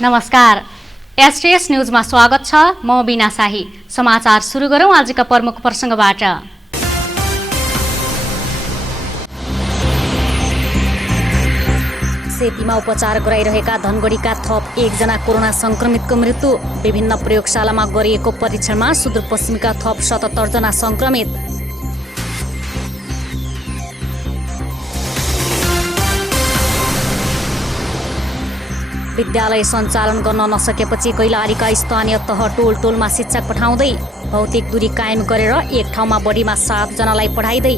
नमस्कार, एसटीएस न्यूजमा स्वागत छ। म बिना शाही। समाचार सुरु गरौं आजका प्रमुख प्रसंगबाट। सेतीमा उपचार गराइरहेका धनगढीका थप एकजना कोरोना संक्रमितको मृत्यु। विभिन्न प्रयोगशालामा गरिएको परीक्षणमा सुदूरपश्चिमका थप 77 जना संक्रमित। विद्यालय सञ्चालन गर्न नसकेपछि कैलालीका स्थानीय तह टोलमा शिक्षक पठाउँदै भौतिक दूरी कायम गरेर एक ठाउँमा बढीमा 7 जनालाई पढाइदै।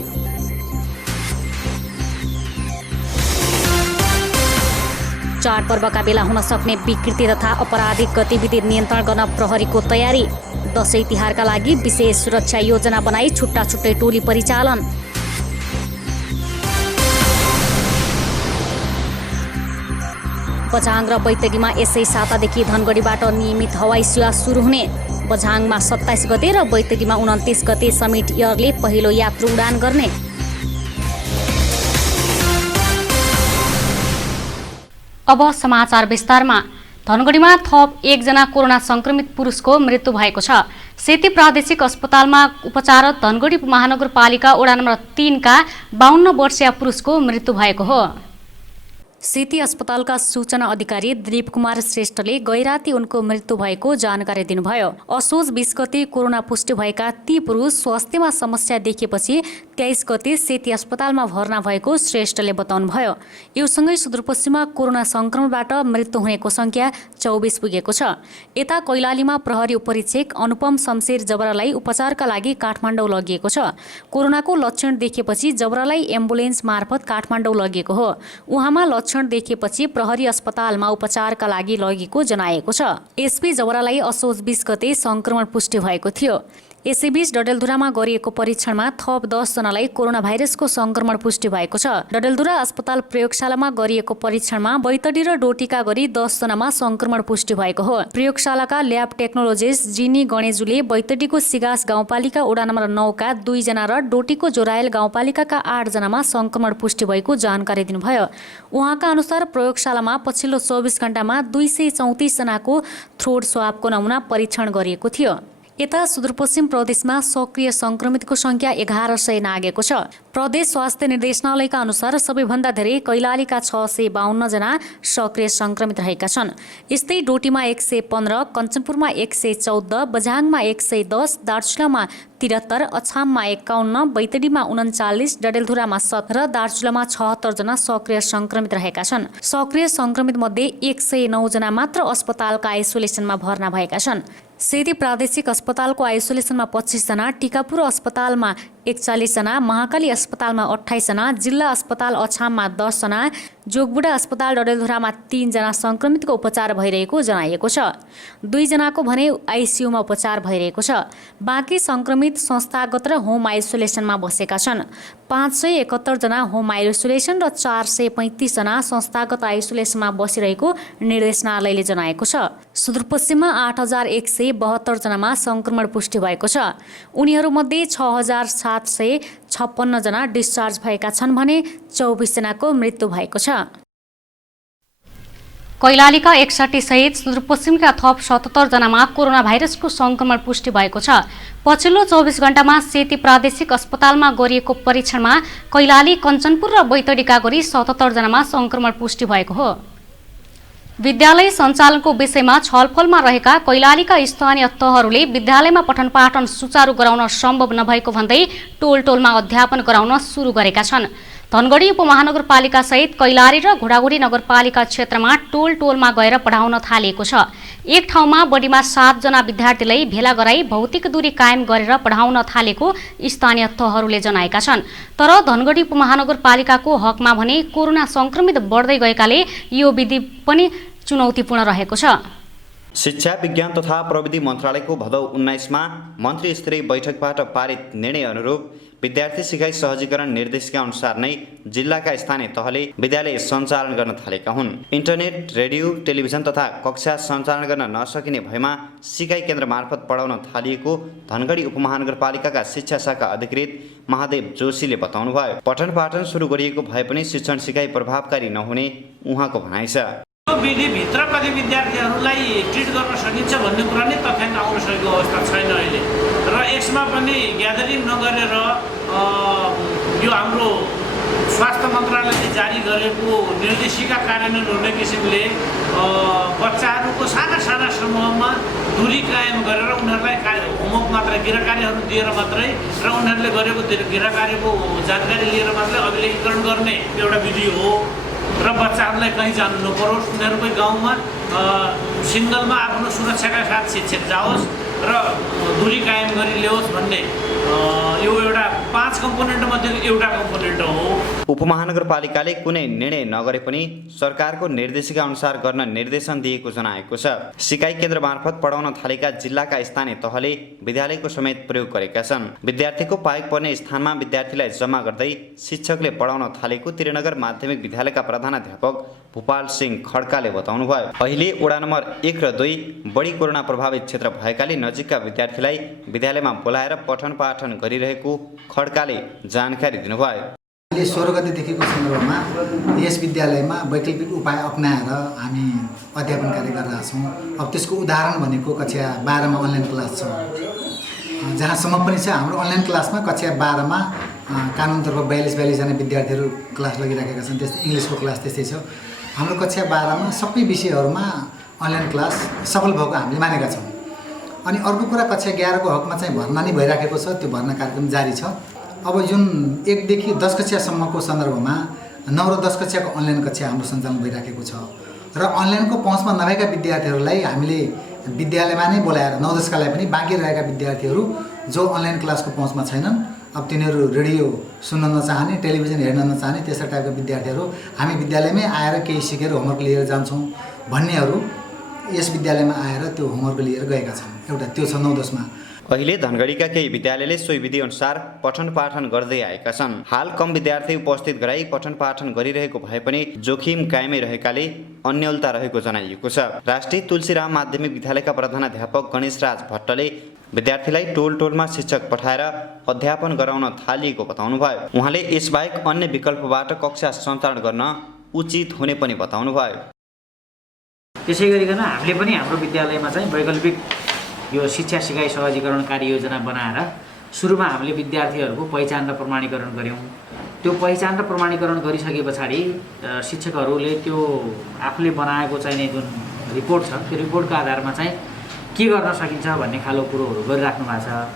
चाडपर्वका बेला हुन सक्ने विकृति तथा अपराधिक गतिविधि नियन्त्रण गर्न प्रहरीको तयारी। दशैं तिहारका लागि विशेष सुरक्षा योजना बनाई छुट्टा छुट्टै टोली परिचालन। बझाङ र बैतडीमा यसै सातादेखि धनगढीबाट नियमित हवाई सेवा सुरु हुने। बझाङमा 27 गते र बैतडीमा 29 गते समिट एयरले पहिलो यात्रु उडान गर्ने। अब समाचार विस्तारमा। धनगढीमा थप एकजना कोरोना संक्रमित पुरुषको मृत्यु भएको छ। सेती प्रादेशिक अस्पतालमा उपचाररत धनगढी महानगरपालिका वडा नम्बर 3 का 52 वर्षीय पुरुषको मृत्यु भएको हो। सेती अस्पतालका सूचना अधिकारी दिलीप कुमार श्रेष्ठले गैराती उनको मृत्यु भएको जानकारी दिनुभयो। असोज 20 गते कोरोना पुष्टि भएका ती पुरुष स्वास्थ्यमा समस्या देखेपछि 23 गते सेती अस्पतालमा भर्ना भएको श्रेष्ठले बताउनुभयो। यो सँगै सुदूरपश्चिममा कोरोना संक्रमणबाट मृत्यु हुनेको संख्या 24 पुगेको छ। यता कैलालीमा प्रहरी उपरीक्षक अनुपम शमशेर जबरालाई उपचारका लागि काठमाडौँ लगिएको छ। कोरोनाको लक्षण देखेपछि जबरालाई एम्बुलेन्स मार्फत काठमाडौँ लगिएको हो। उहाँमा लक्षण देखेपछि प्रहरी अस्पतालमा उपचारका लागि लगेको जनाएको छ। एसपी जबरालाई असोज 20 गते संक्रमण पुष्टि भएको थियो। यसैबीच डडेलधुरामा गरिएको परीक्षणमा थप 10 जनालाई कोरोना भाइरसको संक्रमण पुष्टि भएको छ। डडेलधुरा अस्पताल प्रयोगशालामा गरिएको परीक्षणमा बैतडी र डोटीका गरी 10 जनामा संक्रमण पुष्टि भएको हो। प्रयोगशालाका ल्याब टेक्नोलोजिस्ट जिनी गणेजुले बैतडीको सिगास गाउँपालिका वडा नम्बर 9 का 2 जना र डोटीको जोरायल गाउँपालिकाका 8 जनामा संक्रमण पुष्टि भएको जानकारी दिनुभयो। उहाँका अनुसार प्रयोगशालामा पछिल्लो 24 घण्टामा 234 जनाको थ्रोट स्वाबको नमुना परीक्षण गरिएको थियो। यता सुदूरपश्चिम प्रदेशमा सक्रिय संक्रमितको संख्या 1100 नागेको छ। प्रदेश स्वास्थ्य निर्देशनालयका अनुसार सबैभन्दा धेरै कैलालीका 652 जना सक्रिय संक्रमित रहेका छन्। यस्तै डोटीमा 115, कञ्चनपुरमा 114, बझाङमा 110, दार्चुलामा 73, अछाममा 51, बैतडीमा 39, डडेलधुरामा 17 र दार्चुलामा 76 जना सक्रिय संक्रमित रहेका छन्। सक्रिय संक्रमित मध्ये 109 जना मात्र अस्पतालका आइसोलेसनमा भर्ना भएका छन्। सेती प्रादेशिक अस्पतालको आइसोलेसनमा 25 जना, टिकापुर अस्पतालमा 41 जना, महाकाली अस्पतालमा 28 जना, जिल्ला अस्पताल अछाममा 10 जना, जोगबुढा अस्पताल डडेलधुरामा 3 जना संक्रमितको उपचार भइरहेको जनाइएको छ। 2 जनाको भने आइसियुमा उपचार भइरहेको छ। बाँकी संक्रमित संस्थागत र होम आइसोलेसनमा बसेका छन्। 571 जना होम आइसोलेसन र 435 जना संस्थागत आइसोलेसनमा बसिरहेको निर्देशनालयले जनाएको छ। सुदूरपश्चिममा 8172 जनामा संक्रमण पुष्टि भएको छ। उनीहरूमध्ये 6756 जना डिस्चार्ज भएका छन् भने 24 जनाको मृत्यु भएको छ। कैलालीका 61 सहित सुदूरपश्चिमका थप 77 जनामा कोरोना भाइरसको संक्रमण पुष्टि भएको छ। पछिल्लो 24 घण्टामा सेती प्रादेशिक अस्पतालमा गरिएको परीक्षणमा कैलाली, कञ्चनपुर र बैतडीका गरी 77 जनामा संक्रमण पुष्टि भएको हो। विद्यालय सञ्चालनको विषयमा छलफलमा रहेका कैलालीका स्थानीय तहहरूले विद्यालयमा पठन पाठन सुचारू गराउन सम्भव नभएको भन्दै टोलमा अध्यापन गराउन सुरु गरेका छन्। धनगढी उपमहानगरपालिका सहित कैलाली र घोडागुडी नगरपालिका क्षेत्रमा टोलमा गएर पढाउन थालिएको छ। एक ठाउँमा बढीमा 7 जना विद्यार्थीलाई भेला गराई भौतिक दूरी कायम गरेर पढाउन थालेको स्थानीय तहहरूले जनाएका छन्। तर धनगढी उपमहानगरपालिकाको हकमा भने कोरोना संक्रमित बढ्दै गएकाले यो विधि पनि चुनौतीपूर्ण रहेको छ। शिक्षा विज्ञान तथा प्रविधि मन्त्रालयको भदौ 19 मा मन्त्री स्तरीय बैठकबाट पारित निर्णय अनुरूप विद्यार्थी सिकाइ सहजीकरण निर्देशिका अनुसार नै जिल्लाका स्थानीय तहले विद्यालय सञ्चालन गर्न थालेका हुन्। इन्टरनेट, रेडियो, टेलिभिजन तथा कक्षा सञ्चालन गर्न नसकिने भएमा सिकाइ केन्द्र मार्फत पढाउन थालिएको धनगढी उपमहानगरपालिकाका शिक्षा शाखा अधिकृत महादेव जोशीले बताउनुभयो। पठन पाठन सुरु गरिएको भए पनि शिक्षण सिकाइ प्रभावकारी नहुने उहाँको भनाइ छ। विधिभित्र कति विद्यार्थीहरूलाई ट्रिट गर्न सकिन्छ भन्ने कुरा नै तथ्याङ्क आउन सकेको अवस्था छैन अहिले। र यसमा पनि ग्यादरिङ नगरेर यो हाम्रो स्वास्थ्य मन्त्रालयले जारी गरेको निर्देशिका कार्यान्वयन हुने किसिमले बच्चाहरूको साना साना समूहमा दूरी कायम गरेर उनीहरूलाई होमवर्क मात्र गृहकार्यहरू दिएर मात्रै र उनीहरूले गरेको गृहकार्यको जानकारी लिएर मात्रै अभिलेखीकरण गर्ने एउटा विधि हो र बच्चाहरूलाई कहीँ जानु नपरोस्, उनीहरूकै गाउँमा सिङ्गलमा आफ्नो सुरक्षाका साथ शिक्षक जाओस् र दूरी कायम गरी ल्याओस् भन्ने यो एउटा 5 कम्पोनेन्ट मध्येको एउटा कम्पोनेन्ट हो। उपमहानगरपालिकाले कुनै निर्णय नगरे पनि सरकारको निर्देशिका अनुसार गर्न निर्देशन दिएको जनाएको छ। सिकाइ केन्द्र मार्फत पढाउन थालेका जिल्लाका स्थानीय तहले विद्यालयको समेत प्रयोग गरेका छन्। विद्यार्थीको पाएक पर्ने स्थानमा विद्यार्थीलाई जम्मा गर्दै शिक्षकले पढाउन थालेको त्रिनगर माध्यमिक विद्यालयका प्रधानाध्यापक भूपाल सिंह खड्काले बताउनुभयो। अहिले वडा नम्बर 1 र 2 बढी कोरोना प्रभावित क्षेत्र भएकाले नजिकका विद्यार्थीलाई विद्यालयमा बोलाएर पठन पाठन गरिरहेको खड्काले जानकारी दिनुभयो। 16 गतेदेखिको सन्दर्भमा यस विद्यालयमा वैकल्पिक उपाय अपनाएर हामी अध्यापन कार्य गरिरहेका छौँ। अब त्यसको उदाहरण भनेको कक्षा 12 मा अनलाइन क्लास छ। जहाँसम्म पनि छ हाम्रो अनलाइन क्लासमा कक्षा 12 मा कानुनतर्फ 42 जना विद्यार्थीहरू क्लास लगिराखेका छन्। त्यस्तै इङ्ग्लिसको क्लास त्यस्तै छ। हाम्रो कक्षा 12 मा सबै विषयहरूमा अनलाइन क्लास सफल भएको हामीले मानेका छौँ। अनि अर्को कुरा कक्षा 11 को हकमा चाहिँ भर्ना नै भइराखेको छ। त्यो भर्ना कार्यक्रम जारी छ। अब जुन 1 देखि 10 कक्षासम्मको सन्दर्भमा 9 र 10 कक्षाको अनलाइन कक्षा हाम्रो सञ्चालन भइराखेको छ र अनलाइनको पहुँचमा नभएका विद्यार्थीहरूलाई हामीले विद्यालयमा नै बोलाएर 9-10 का लागि पनि बाँकी रहेका विद्यार्थीहरू जो अनलाइन क्लासको पहुँचमा छैनन्, अब तिनीहरू रेडियो सुन्न नचाहने, टेलिभिजन हेर्न नचाहने त्यस्ता टाइपका विद्यार्थीहरू हामी विद्यालयमै आएर केही सिकेर होमवर्क लिएर जान्छौँ भन्नेहरू यस विद्यालयमा आएर त्यो होमवर्क लिएर गएका छन्। एउटा त्यो छ 9-10 मा। अहिले धनगढीका केही विद्यालयले सोही विधि अनुसार पठन पाठन गर्दै आएका छन्। हाल कम विद्यार्थी उपस्थित गराई पठन पाठन गरिरहेको भए पनि जोखिम कायमै रहेकाले अन्यलता रहेको जनाइएको छ। राष्ट्रिय तुलसीराम माध्यमिक विद्यालयका प्रधानाध्यापक गणेशराज भट्टले विद्यार्थीलाई टोलमा शिक्षक पठाएर अध्यापन गराउन थालिएको बताउनुभयो। उहाँले यसबाहेक अन्य विकल्पबाट कक्षा सञ्चालन गर्न उचित हुने पनि बताउनुभयो। त्यसै गरिकन हामीले पनि हाम्रो विद्यालयमा चाहिँ वैकल्पिक यो शिक्षा सिकाइ सहजीकरण कार्ययोजना बनाएर सुरुमा हामीले विद्यार्थीहरूको पहिचान र प्रमाणीकरण गऱ्यौँ। त्यो पहिचान र प्रमाणीकरण गरिसके पछाडि शिक्षकहरूले त्यो आफूले बनाएको चाहिने जुन रिपोर्ट छ त्यो रिपोर्टको आधारमा चाहिँ के गर्न सकिन्छ भन्ने खालको कुरोहरू गरिराख्नु भएको छ।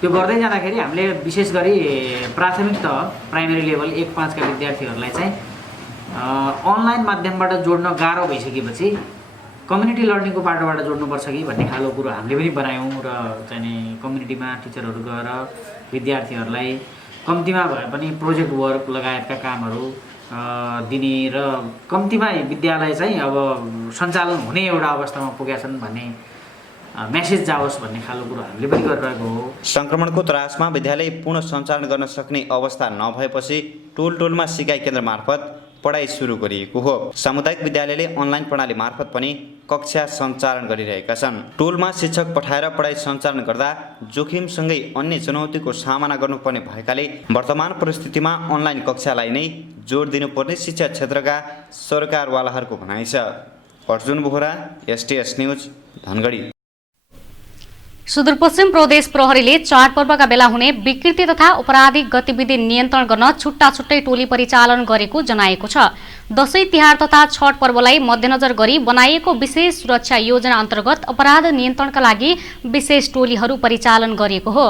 त्यो गर्दै जाँदाखेरि हामीले विशेष गरी प्राथमिक तह प्राइमेरी लेभल 1-5 का विद्यार्थीहरूलाई चाहिँ अनलाइन माध्यमबाट जोड्न गाह्रो भइसकेपछि कम्युनिटी लर्निङको पाटोबाट जोड्नुपर्छ कि भन्ने खालको कुरो हामीले पनि बनायौँ र चाहिँ कम्युनिटीमा टिचरहरू गएर विद्यार्थीहरूलाई कम्तीमा भए पनि प्रोजेक्ट वर्क लगायतका कामहरू दिने र कम्तीमा विद्यालय चाहिँ अब सञ्चालन हुने एउटा अवस्थामा पुगेका छन् भन्ने मेसेज जाओस् भन्ने खालको कुरो हामीले पनि गरिरहेको हो। सङ्क्रमणको त्रासमा विद्यालय पुनः सञ्चालन गर्न सक्ने अवस्था नभएपछि टोलमा सिकाइ केन्द्र मार्फत पढाइ सुरु गरिएको हो। सामुदायिक विद्यालयले अनलाइन प्रणाली मार्फत पनि कक्षा सञ्चालन गरिरहेका छन्। टोलमा शिक्षक पठाएर पढाइ सञ्चालन गर्दा जोखिमसँगै अन्य चुनौतीको सामना गर्नुपर्ने भएकाले वर्तमान परिस्थितिमा अनलाइन कक्षालाई नै जोड दिनुपर्ने शिक्षा क्षेत्रका सरकारवालाहरूको भनाइ छ। Arjun Bohara, STS news, Dhangadhi. सुदूरपश्चिम प्रदेश प्रहरीले चाडपर्वका बेला हुने विकृति तथा अपराधिक गतिविधि नियन्त्रण गर्न छुट्टा छुट्टै टोली परिचालन गरेको जनाएको छ। दशैं तिहार तथा छठ पर्वलाई मध्यनजर गरी बनाइएको विशेष सुरक्षा योजना अन्तर्गत अपराध नियन्त्रणका लागि विशेष टोलीहरू परिचालन गरिएको हो।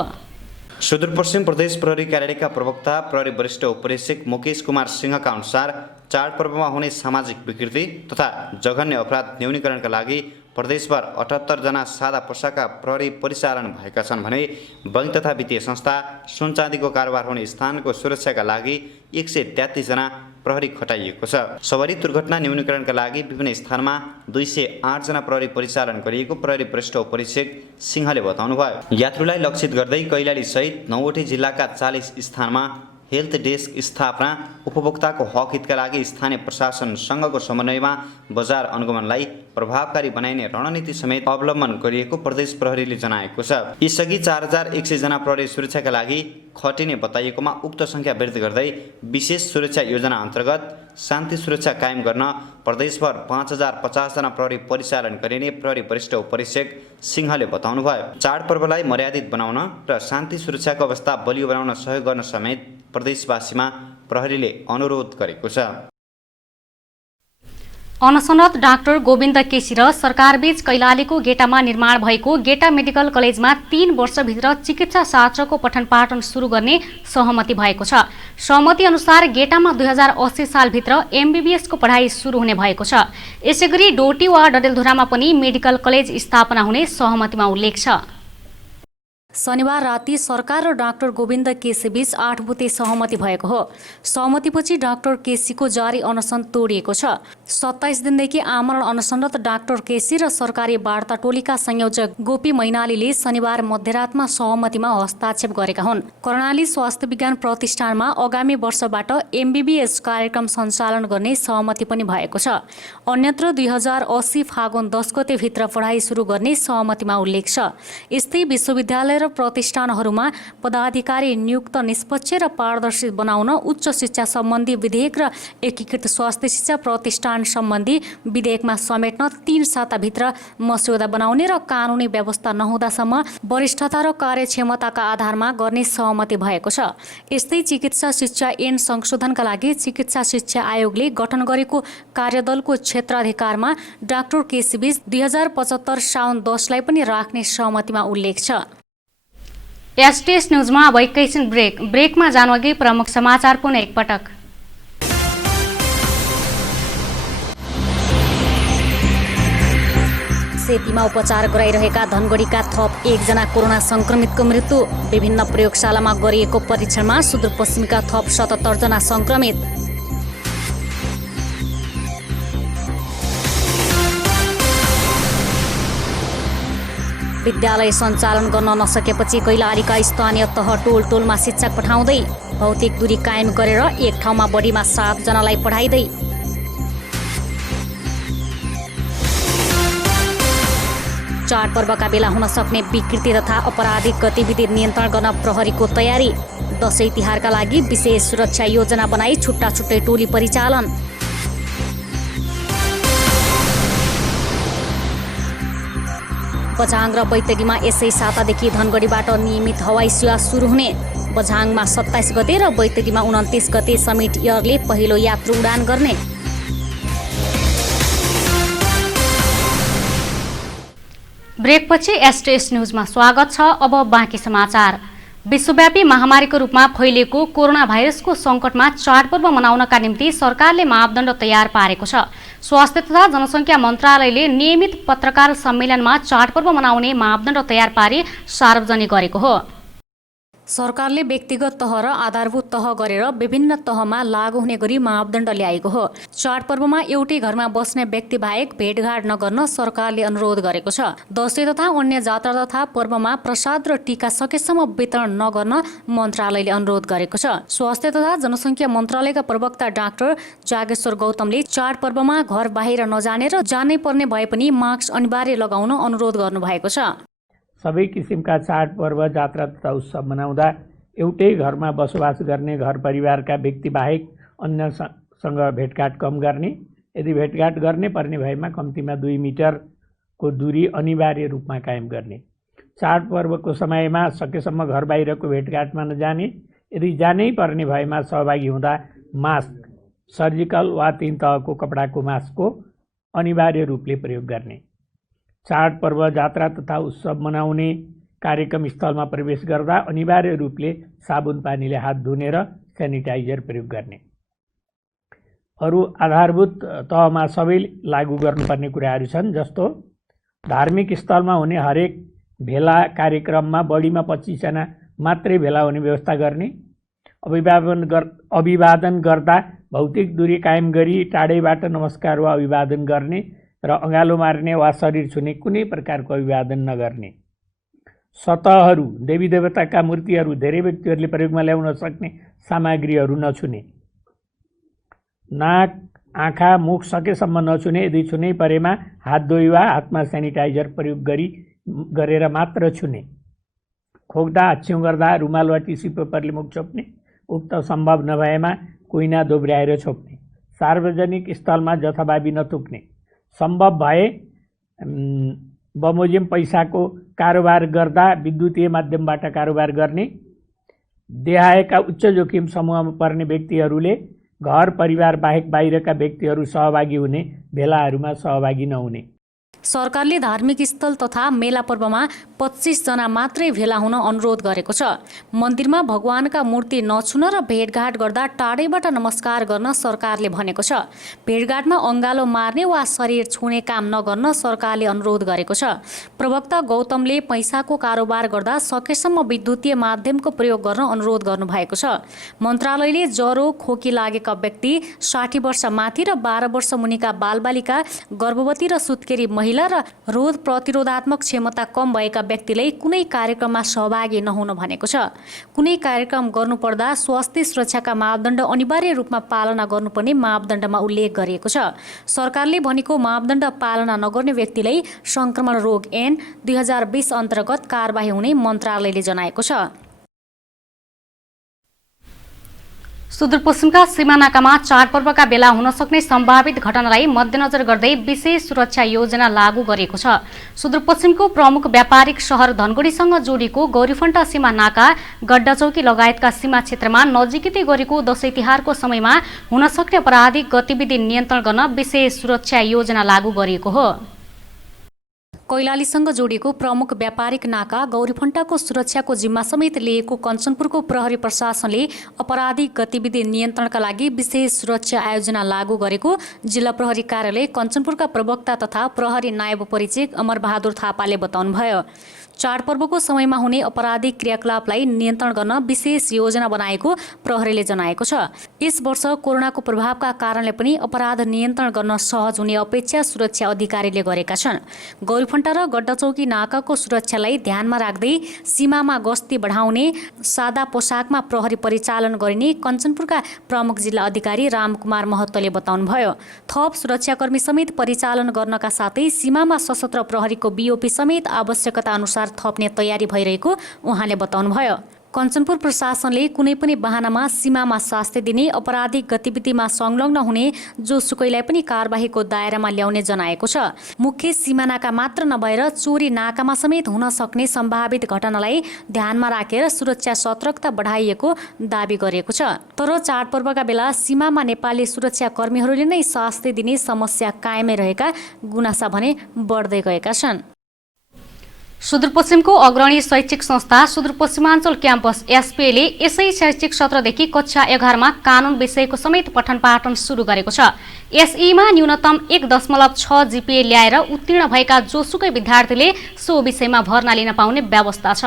सुदूरपश्चिम प्रदेश प्रहरी कार्यालयका प्रवक्ता प्रहरी वरिष्ठ उपरीक्षक मुकेश कुमार सिंहका अनुसार चाडपर्वमा हुने सामाजिक विकृति तथा जघन्य अपराध न्यूनीकरणका लागि प्रदेशभर 78 जना सादा पोसाका प्रहरी परिचालन भएका छन् भने बैंक तथा वित्तीय संस्था, सुन चाँदीको कारोबार हुने स्थानको सुरक्षाका लागि 133 जना प्रहरी खटाइएको छ। सवारी दुर्घटना न्यूनीकरणका लागि विभिन्न स्थानमा 208 जना प्रहरी परिचालन गरिएको प्रहरी वरिष्ठ उपरीक्षक सिंहले बताउनुभयो। यात्रुलाई लक्षित गर्दै कैलाली सहित 9वटै जिल्लाका 40 स्थानमा हेल्थ डेस्क स्थापना, उपभोक्ताको हक हितका लागि स्थानीय प्रशासनसँगको समन्वयमा बजार अनुगमनलाई प्रभावकारी बनाइने रणनीति समेत अवलम्बन गरिएको प्रदेश प्रहरीले जनाएको छ। यसअघि 4100 जना प्रहरी सुरक्षाका लागि खटिने बताइएकोमा उक्त सङ्ख्या वृद्धि गर्दै विशेष सुरक्षा योजना अन्तर्गत शान्ति सुरक्षा कायम गर्न प्रदेशभर 5050 जना प्रहरी परिचालन गरिने प्रहरी वरिष्ठ उपरीक्षक सिंहले बताउनुभयो। चाडपर्वलाई मर्यादित बनाउन र शान्ति सुरक्षाको अवस्था बलियो बनाउन सहयोग गर्न समेत प्रदेशवासीमा प्रहरीले अनुरोध गरेको छ। अनसनरत डाक्टर गोविन्द केसी र सरकारबीच कैलालीको गेटामा निर्माण भएको गेटा मेडिकल कलेजमा 3 वर्षभित्र चिकित्सा शास्त्रको पठन पाठन सुरु गर्ने सहमति भएको छ। सहमति अनुसार गेटामा 2080 सालभित्र एमबीबीएसको पढाइ सुरु हुने भएको छ। यसैगरी डोटी वा डडेलधुरामा पनि मेडिकल कलेज स्थापना हुने सहमतिमा उल्लेख छ। शनिबार राति सरकार र डाक्टर गोविन्द केसीबीच 8 बुँदे सहमति भएको हो। सहमतिपछि डाक्टर केसीको जारी अनसन तोडिएको छ। 27 दिनदेखि आमरण अनसनरत डाक्टर केसी र सरकारी वार्ता टोलीका संयोजक गोपी मैनालीले शनिबार मध्यरातमा सहमतिमा हस्ताक्षर गरेका हुन्। कर्णाली स्वास्थ्य विज्ञान प्रतिष्ठानमा आगामी वर्षबाट एमबीबीएस कार्यक्रम सञ्चालन गर्ने सहमति पनि भएको छ। अन्यत्र 2080 फागुन 10 गते भित्र पढाइ सुरु गर्ने सहमतिमा उल्लेख छ। यस्तै विश्वविद्यालय र प्रतिष्ठानहरूमा पदाधिकारी नियुक्त निष्पक्ष र पारदर्शी बनाउन उच्च शिक्षा सम्बन्धी विधेयक र एकीकृत स्वास्थ्य शिक्षा प्रतिष्ठान सम्बन्धी विधेयकमा समेट्न 3 साताभित्र मस्यौदा बनाउने र कानुनी व्यवस्था नहुँदासम्म वरिष्ठता र कार्यक्षमताका आधारमा गर्ने सहमति भएको छ। यस्तै चिकित्सा शिक्षा ऐन संशोधनका लागि चिकित्सा शिक्षा आयोगले गठन गरेको कार्यदलको क्षेत्राधिकारमा डाक्टर केसीबीच 2075 साउन 10 लाई पनि राख्ने सहमतिमा उल्लेख छ। एसटीएस न्यूजमा अब एकैछिन ब्रेकमा जानुअघि प्रमुख समाचार पुनः एकपटक। सेतीमा उपचार गराइरहेका धनगढीका थप 1 जना कोरोना संक्रमितको मृत्यु। विभिन्न प्रयोगशालामा गरिएको परीक्षणमा सुदूरपश्चिमका थप 77 जना संक्रमित। विद्यालय सञ्चालन गर्न नसकेपछि कैलालीका स्थानीय तह टोलमा शिक्षक पठाउँदै भौतिक दूरी कायम गरेर एक ठाउँमा बढीमा 7 जनालाई पढाइदै। चाडपर्वका बेला हुन सक्ने विकृति तथा अपराधिक गतिविधि नियन्त्रण गर्न प्रहरीको तयारी। दशैं तिहारका लागि विशेष सुरक्षा योजना बनाई छुट्टा छुट्टै टोली परिचालन। बझाङ र बैतडीमा यसै सातादेखि धनगढीबाट नियमित हवाई सेवा सुरु हुने। बझाङमा 27 गते र बैतडीमा 29 गते समिट एयरले पहिलो यात्रु उडान गर्ने। ब्रेकपछि एसटीएस न्यूजमा स्वागत छ। अब बाँकी समाचार। विश्वव्यापी महामारीको रूपमा फैलिएको कोरोना भाइरसको सङ्कटमा चाडपर्व मनाउनका निम्ति सरकारले मापदण्ड तयार पारेको छ। स्वास्थ्य तथा जनसङ्ख्या मन्त्रालयले नियमित पत्रकार सम्मेलनमा चाडपर्व मनाउने मापदण्ड तयार पारी सार्वजनिक गरेको हो। सरकारले व्यक्तिगत तह र आधारभूत तह गरेर विभिन्न तहमा लागू हुने गरी मापदण्ड ल्याएको हो। चाडपर्वमा एउटै घरमा बस्ने व्यक्ति बाहेक भेटघाट नगर्न सरकारले अनुरोध गरेको छ। दशैं तथा अन्य जात्रा तथा पर्वमा प्रसाद र टीका सकेसम्म वितरण नगर्न मन्त्रालयले अनुरोध गरेको छ। स्वास्थ्य तथा जनसङ्ख्या मन्त्रालयका प्रवक्ता डाक्टर जागेश्वर गौतमले चाडपर्वमा घर बाहिर नजाने र जानै पर्ने भए पनि मास्क अनिवार्य लगाउन अनुरोध गर्नुभएको छ। सबै किसिमका चाडपर्व जात्रा तथा उत्सव मनाउँदा एउटै घरमा बसोबास गर्ने घर परिवारका व्यक्ति बाहेक अन्यसँग भेटघाट कम गर्ने। यदि भेटघाट गर्ने पर्ने भएमा कम्तीमा 2 मिटरको दूरी अनिवार्य रूपमा कायम गर्ने। चाडपर्वको समयमा सकेसम्म घर बाहिरको भेटघाटमा नजाने। यदि जानै पर्ने भएमा सहभागी हुँदा मास्क, सर्जिकल वा 3 तहको कपडाको मास्कको अनिवार्य रूपले प्रयोग गर्ने। चाडपर्व जात्रा तथा उत्सव मनाउने कार्यक्रम स्थलमा प्रवेश गर्दा अनिवार्य रूपले साबुन पानीले हात धुने र सेनिटाइजर प्रयोग गर्ने। अरू आधारभूत तहमा सबै लागू गर्नुपर्ने कुराहरू छन्, जस्तो धार्मिक स्थलमा हुने हरेक भेला कार्यक्रममा बढीमा 25 जना मात्रै भेला हुने व्यवस्था गर्ने। अभिवादन गर्दा भौतिक दूरी कायम गरी टाढैबाट नमस्कार वा अभिवादन गर्ने र अँगालो मार्ने वा शरीर छुने कुनै प्रकारको अभिवादन नगर्ने। सतहहरू, देवी देवताका मूर्तिहरू, धेरै व्यक्तिहरूले प्रयोगमा ल्याउन सक्ने सामग्रीहरू नछुने। नाक, आँखा, मुख सकेसम्म नछुने। यदि छुनै परेमा हात धोई वा हातमा सेनिटाइजर प्रयोग गरेर मात्र छुने। खोक्दा, हाच्छिउँ गर्दा रुमाल वा टिस्यु पेपरले मुख छोप्ने। उक्त सम्भव नभएमा कुइना दोब्र्याएर छोप्ने। सार्वजनिक स्थलमा जथाभावी नथुक्ने, सम्भव भए बमोजिम पैसाको कारोबार गर्दा विद्युतीय माध्यमबाट कारोबार गर्ने, देहायका उच्च जोखिम समूहमा पर्ने व्यक्तिहरूले घर परिवार बाहेक बाहिरका व्यक्तिहरू सहभागी हुने भेलाहरूमा सहभागी नहुने। सरकारले धार्मिक स्थल तथा मेला पर्वमा 25 जना मात्रै भेला हुन अनुरोध गरेको छ। मन्दिरमा भगवानका मूर्ति नछुन र भेटघाट गर्दा टाढैबाट नमस्कार गर्न सरकारले भनेको छ। भेटघाटमा अङ्गालो मार्ने वा शरीर छुने काम नगर्न सरकारले अनुरोध गरेको छ। प्रवक्ता गौतमले पैसाको कारोबार गर्दा सकेसम्म विद्युतीय माध्यमको प्रयोग गर्न अनुरोध गर्नुभएको छ। मन्त्रालयले ज्वरो खोकी लागेका व्यक्ति, 60 वर्ष माथि र 12 वर्ष मुनिका बालबालिका, गर्भवती र सुत्केरी महिला र रोग प्रतिरोधात्मक क्षमता कम भएका व्यक्तिलाई कुनै कार्यक्रममा सहभागी नहुन भनेको छ। कुनै कार्यक्रम गर्नुपर्दा स्वास्थ्य सुरक्षाका मापदण्ड अनिवार्य रूपमा पालना गर्नुपर्ने मापदण्डमा उल्लेख गरिएको छ। सरकारले भनेको मापदण्ड पालना नगर्ने व्यक्तिलाई संक्रमण रोग ऐन 2020 अन्तर्गत कारबाही हुने मन्त्रालयले जनाएको छ। सुदूरपश्चिमका सीमानाकामा चाडपर्वका बेला हुन सक्ने सम्भावित घटनालाई मध्यनजर गर्दै विशेष सुरक्षा योजना लागू गरिएको छ। सुदूरपश्चिमको प्रमुख व्यापारिक शहर धनगढीसँग जोडिएको गौरीफन्टा सीमा नाका, गड्डाचौकी लगायतका सीमा क्षेत्रमा नजिकै गरेको दशैं तिहारको समयमा हुन सक्ने आपराधिक गतिविधि नियन्त्रण गर्न विशेष सुरक्षा योजना लागू गरिएको हो। कैलालीसँग जोडिएको प्रमुख व्यापारिक नाका गौरीफन्टाको सुरक्षाको जिम्मा समेत लिएको कञ्चनपुरको प्रहरी प्रशासनले आपराधिक गतिविधि नियन्त्रणका लागि विशेष सुरक्षा आयोजना लागू गरेको जिल्ला प्रहरी कार्यालय कञ्चनपुरका प्रवक्ता तथा प्रहरी नायब परिचीक अमरबहादुर थापाले बताउनुभयो। चाडपर्वको समयमा हुने आपराधिक क्रियाकलापलाई नियन्त्रण गर्न विशेष योजना बनाएको प्रहरीले जनाएको छ। यस वर्ष कोरोनाको प्रभावका कारणले पनि अपराध नियन्त्रण गर्न सहज हुने अपेक्षा सुरक्षा अधिकारीले गरेका छन्। गौरीफन्टा र गड्डाचौकी नाकाको सुरक्षालाई ध्यानमा राख्दै सीमामा गस्ती बढाउने, सादा पोसाकमा प्रहरी परिचालन गरिने कञ्चनपुरका प्रमुख जिल्ला अधिकारी रामकुमार महतोले बताउनुभयो। थप सुरक्षाकर्मी समेत परिचालन गर्नका साथै सीमामा सशस्त्र प्रहरीको बीओपी समेत आवश्यकता अनुसार थप्ने तयारी भइरहेको उहाँले बताउनुभयो। कञ्चनपुर प्रशासनले कुनै पनि बहानामा सीमामा शास्ति दिने, आपराधिक गतिविधिमा संलग्न हुने जोसुकैलाई पनि कारबाहीको दायरामा ल्याउने जनाएको छ। मुख्य सीमानाका मात्र नभएर चोरी नाकामा समेत हुन सक्ने सम्भावित घटनालाई ध्यानमा राखेर सुरक्षा सतर्कता बढाइएको दावी गरिएको छ। तर चाडपर्वका बेला सीमामा नेपाली सुरक्षा कर्मीहरूले नै शास्ति दिने समस्या कायमै रहेका गुनासा भने बढ्दै गएका छन्। सुदूरपश्चिमको अग्रणी शैक्षिक संस्था सुदूरपश्चिमाञ्चल क्याम्पस एसपीले यसै शैक्षिक सत्रदेखि कक्षा 11 मा कानुन विषयको समेत पठन पाठन सुरु गरेको छ। एसईमा न्यूनतम 1.6 जीपीए ल्याएर उत्तीर्ण भएका जोसुकै विद्यार्थीले सो विषयमा भर्ना लिन पाउने व्यवस्था छ।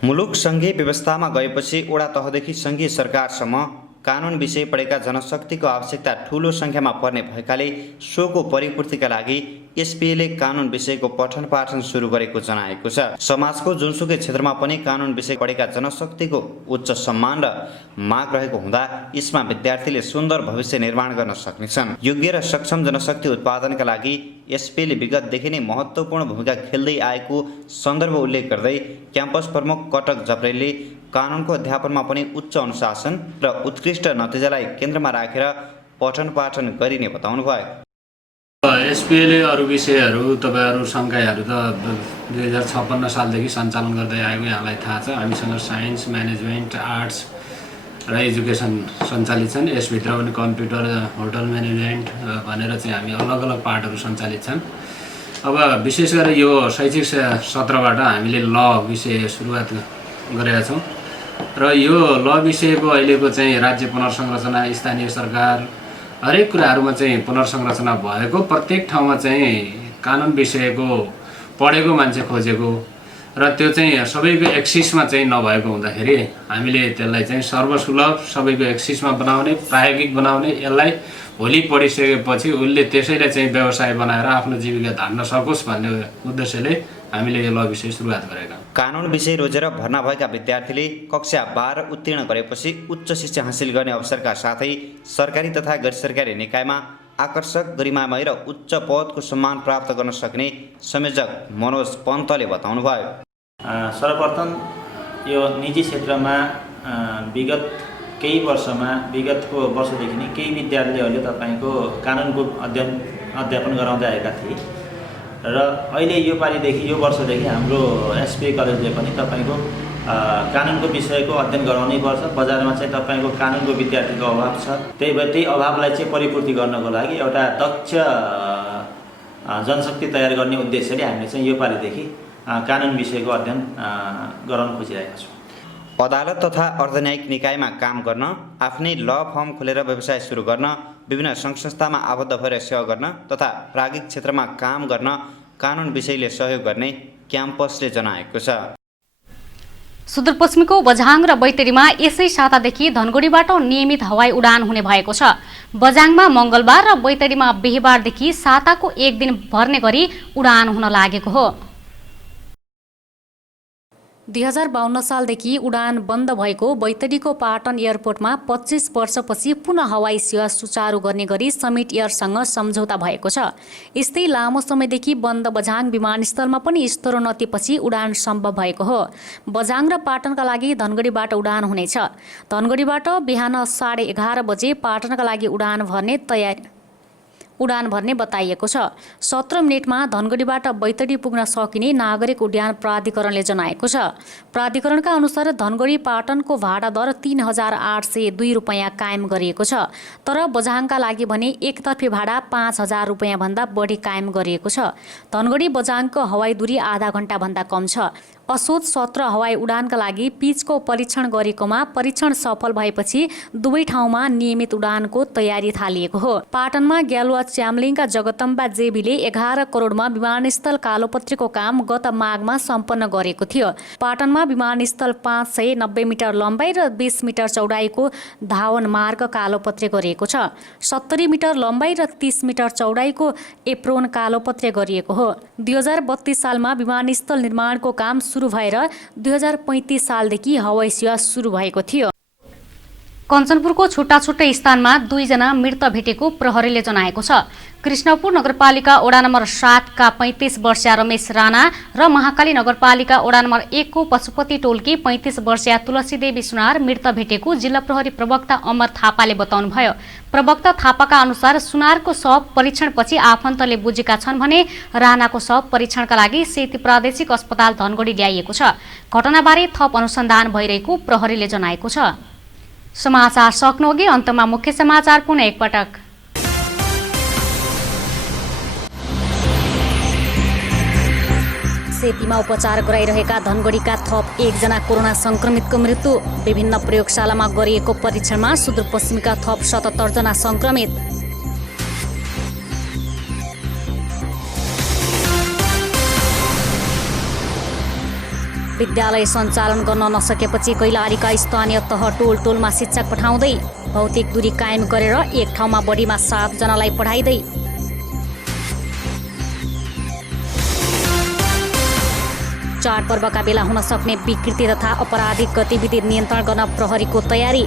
मुलुक सङ्घीय व्यवस्थामा गएपछि वडा तहदेखि सङ्घीय सरकारसम्म कानुन विषय पढेका जनशक्तिको आवश्यकता ठूलो सङ्ख्यामा पर्ने भएकाले सोको परिपूर्तिका लागि एसपीले कानुन विषयको पठन पाठन सुरु गरेको जनाएको छ। समाजको जुनसुकै क्षेत्रमा पनि कानुन विषय पढेका जनशक्तिको उच्च सम्मान र माग रहेको हुँदा यसमा विद्यार्थीले सुन्दर भविष्य निर्माण गर्न सक्नेछन्। योग्य र सक्षम जनशक्ति उत्पादनका लागि एसपीले विगतदेखि नै महत्त्वपूर्ण भूमिका खेल्दै आएको सन्दर्भ उल्लेख गर्दै क्याम्पस प्रमुख कटक जप्रेलले कानुनको अध्यापनमा पनि उच्च अनुशासन र उत्कृष्ट नतिजालाई केन्द्रमा राखेर पठन पाठन गरिने बताउनुभयो। एसपीले अरू विषयहरू तपाईँहरू संकायहरू त 2056 सालदेखि सञ्चालन गर्दै आएको यहाँलाई थाहा छ। हामीसँग साइन्स, म्यानेजमेन्ट, आर्ट्स र एजुकेसन सञ्चालित छन्। यसभित्र पनि कम्प्युटर, होटल म्यानेजमेन्ट भनेर चाहिँ हामी अलग अलग पार्टहरू सञ्चालित छन्। अब विशेष गरी यो शैक्षिक सत्रबाट हामीले ल विषय सुरुवात गरेका छौँ र यो ल विषयको अहिलेको चाहिँ राज्य पुनर्संरचना, स्थानीय सरकार हरेक कुराहरूमा चाहिँ पुनर्संरचना भएको, प्रत्येक ठाउँमा चाहिँ कानुन विषयको पढेको मान्छे खोजेको र त्यो चाहिँ सबैको एक्सिसमा चाहिँ नभएको हुँदाखेरि हामीले त्यसलाई चाहिँ सर्वसुलभ सबैको एक्सिसमा बनाउने, प्रायोगिक बनाउने, यसलाई भोलि पढिसकेपछि उसले त्यसैलाई चाहिँ व्यवसाय बनाएर आफ्नो जीविका धान्न सकोस् भन्ने उद्देश्यले हामीले यो ल विषय सुरुवात गरेका। कानुन विषय रोजेर भर्ना भएका विद्यार्थीले कक्षा 12 उत्तीर्ण गरेपछि उच्च शिक्षा हासिल गर्ने अवसरका साथै सरकारी तथा गैर सरकारी निकायमा आकर्षक, गरिमामय र उच्च पदको सम्मान प्राप्त गर्न सक्ने संयोजक मनोज पन्तले बताउनुभयो। सर्वप्रथम यो निजी क्षेत्रमा विगत केही वर्षमा विगतको वर्षदेखि नै केही विद्यार्थीहरूले तपाईँको कानुनको अध्यापन गराउँदै आएका थिए र अहिले यो पालिदेखि यो वर्षदेखि हाम्रो एसपिए कलेजले पनि तपाईँको कानुनको विषयको अध्ययन गराउनै पर्छ। बजारमा चाहिँ तपाईँको कानुनको विद्यार्थीको अभाव छ, त्यही भएर त्यही अभावलाई चाहिँ परिपूर्ति गर्नको लागि एउटा दक्ष जनशक्ति तयार गर्ने उद्देश्यले हामीले चाहिँ यो पालिदेखि कानुन विषयको अध्ययन गराउन खोजिरहेका छौँ। अदालत तथा अर्धन्यायिक निकायमा काम गर्न, आफ्नै ल फर्म खोलेर व्यवसाय सुरु गर्न, विभिन्न सङ्घ-संस्थामा आबद्ध भएर सेवा गर्न तथा प्राज्ञिक क्षेत्रमा काम गर्न कानुन विषयले सहयोग गर्ने क्याम्पसले जनाएको छ। सुदूरपश्चिमको बझाङ र बैतडीमा यसै सातादेखि धनगढीबाट नियमित हवाई उडान हुने भएको छ। बझाङमा मङ्गलबार र बैतडीमा बिहीबारदेखि साताको एक दिन भर्ने गरी उडान हुन लागेको हो। 2052 सालदेखि उडान बन्द भएको बैतडीको पाटन एयरपोर्टमा 25 वर्षपछि पुनः हवाई सेवा सुचारू गर्ने गरी समिट एयरसँग सम्झौता भएको छ। यस्तै लामो समयदेखि बन्द बझाङ विमानस्थलमा पनि स्तरोन्नतिपछि उडान सम्भव भएको हो। बझाङ र पाटनका लागि धनगढीबाट उडान हुनेछ। धनगढीबाट बिहान 11:30 बजे पाटनका लागि उडान भर्ने बताइएको छ। 17 मिनेटमा धनगढीबाट बैतडी पुग्न सकिने नागरिक उड्डयन प्राधिकरणले जनाएको छ। प्राधिकरणका अनुसार धनगढी पाटनको भाडा दर 3802 रुपैयाँ कायम गरिएको छ, तर बझाङका लागि भने एकतर्फी भाडा 5000 रुपैयाँ भन्दा बढी कायम गरिएको छ। धनगढी बझाङको हवाई दूरी आधा घण्टा भन्दा कम छ। असोज 17 हवाई उडानका लागि पिचको परीक्षण गरेकोमा परीक्षण सफल भएपछि दुवै ठाउँमा नियमित उडानको तयारी थालिएको हो। पाटनमा ग्यालुवा च्याम्लिङका जगदम्बा जेबीले 11 करोडमा विमानस्थल कालोपत्रीको काम गत माघमा सम्पन्न गरेको थियो। पाटनमा विमानस्थल 590 मिटर लम्बाइ र 20 मिटर चौडाइको धावन मार्ग कालोपत्रे गरिएको छ। 70 मिटर लम्बाइ र 30 मिटर चौडाइको एप्रोन कालोपत्रे गरिएको हो। 2032 सालमा विमानस्थल निर्माणको काम सुरु भएर 2035 सालदेखि हवाई सेवा सुरु भएको थियो। कञ्चनपुरको छुट्टा छुट्टै स्थानमा 2 जना मृत भेटेको प्रहरीले जनाएको छ। कृष्णपुर नगरपालिका वडा नम्बर 7 का 35 वर्षीय रमेश राणा र महाकाली नगरपालिका वडा नम्बर 1 को पशुपति टोलकी 35 वर्षीय तुलसीदेवी सुनार मृत भेटेको जिल्ला प्रहरी प्रवक्ता अमर थापाले बताउनुभयो। प्रवक्ता थापाका अनुसार सुनारको शव परीक्षणपछि आफन्तले बुझेका छन् भने राणाको शव परीक्षणका लागि सेती प्रादेशिक अस्पताल धनगढी ल्याइएको छ। घटनाबारे थप अनुसन्धान भइरहेको प्रहरीले जनाएको छ। समाचार सक्नुअघि अन्तमा मुख्य समाचार पुनः एकपटक। सेतीमा उपचार गराइरहेका धनगढीका थप 1 जना कोरोना संक्रमितको मृत्यु। विभिन्न प्रयोगशालामा गरिएको परीक्षणमा सुदूरपश्चिमका थप 77 जना संक्रमित। विद्यालय सञ्चालन गर्न नसकेपछि कैलालीका स्थानीय तह टोलमा शिक्षक पठाउँदै भौतिक दूरी कायम गरेर एक ठाउँमा बढीमा 7 जनालाई पढाइदै। चाडपर्वका बेला हुन सक्ने विकृति तथा अपराधिक गतिविधि नियन्त्रण गर्न प्रहरीको तयारी।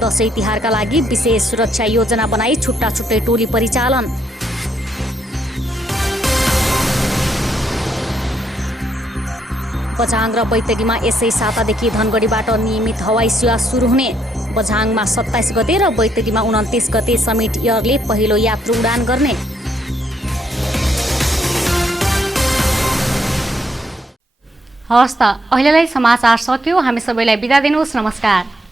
दशैं तिहारका लागि विशेष सुरक्षा योजना बनाई छुट्टा छुट्टै टोली परिचालन। बझाङ र बैतडीमा यसै सातादेखि धनगढीबाट नियमित हवाई सेवा सुरु हुने। बझाङमा 27 गते र बैतडीमा 29 गते समिट एयरले पहिलो यात्रु उडान गर्ने। हवस् त, अहिलेलाई समाचार सक्यो। हामी सबैलाई बिदा दिनुहोस्। नमस्कार।